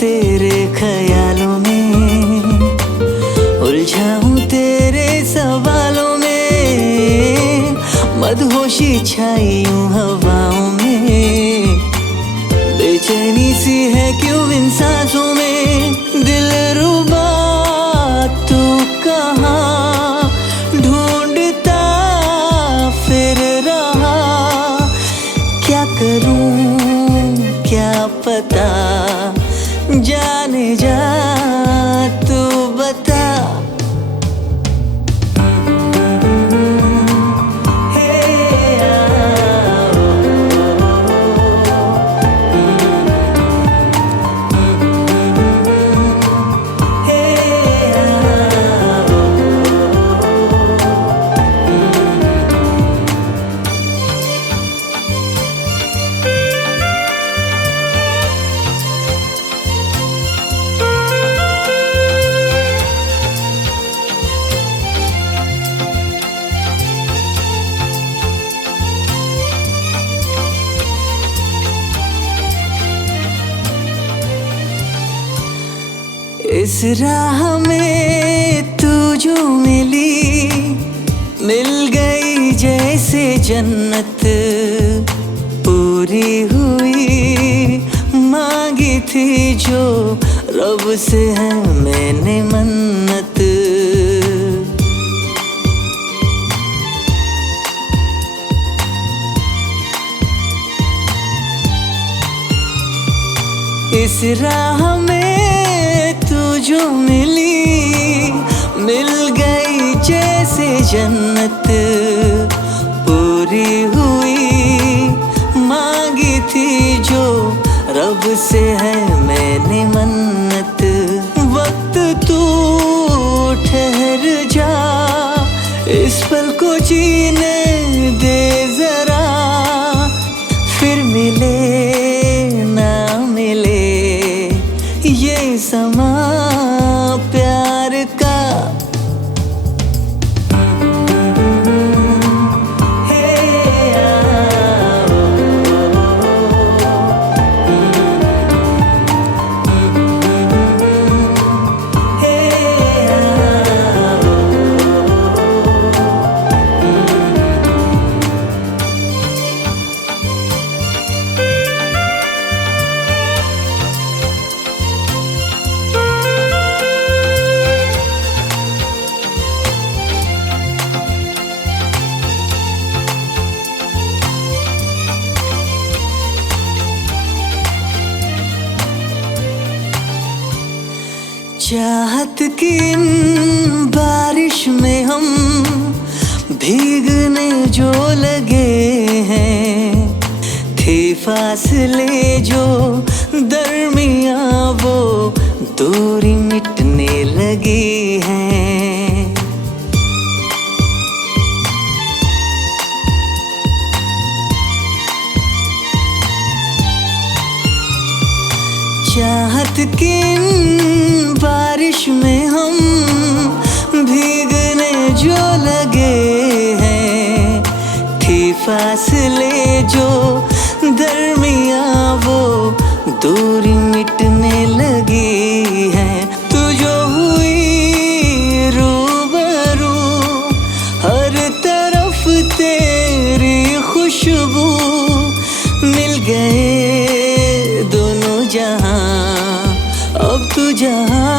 तेरे ख्यालों में, उलझाऊं तेरे सवालों में, मदहोशी छाई यूं हवाओं में। बेचैनी सी है क्यों इन सांसों में, दिलरुबा तू कहाँ ढूंढता फिर रहा। क्या करूं क्या पता, जाने जा तू बता। इस राह में तू जो मिली, मिल गई जैसे जन्नत पूरी हुई। मांगी थी जो रब से है मैंने मन्नत। इस राह में जो मिली, मिल गई जैसे जन्नत पूरी हुई। मांगी थी जो रब से है मैंने मन्नत। वक्त तू ठहर जा, इस पल को जीने दे जरा, फिर मिले ना मिले ये समा प्यार का। चाहत की इन बारिश में हम भीगने जो लगे हैं, थे फासले जो दरमियां वो दूरी मिटने लगी है। चाहत की बारिश में हम भीगने जो लगे हैं, थी फासले जो दरमियां वो दूरी मिटने लगी है। तू जो हुई रूबरू, हर तरफ तेरी खुशबू, मिल गए दोनों जहां अब तू जहां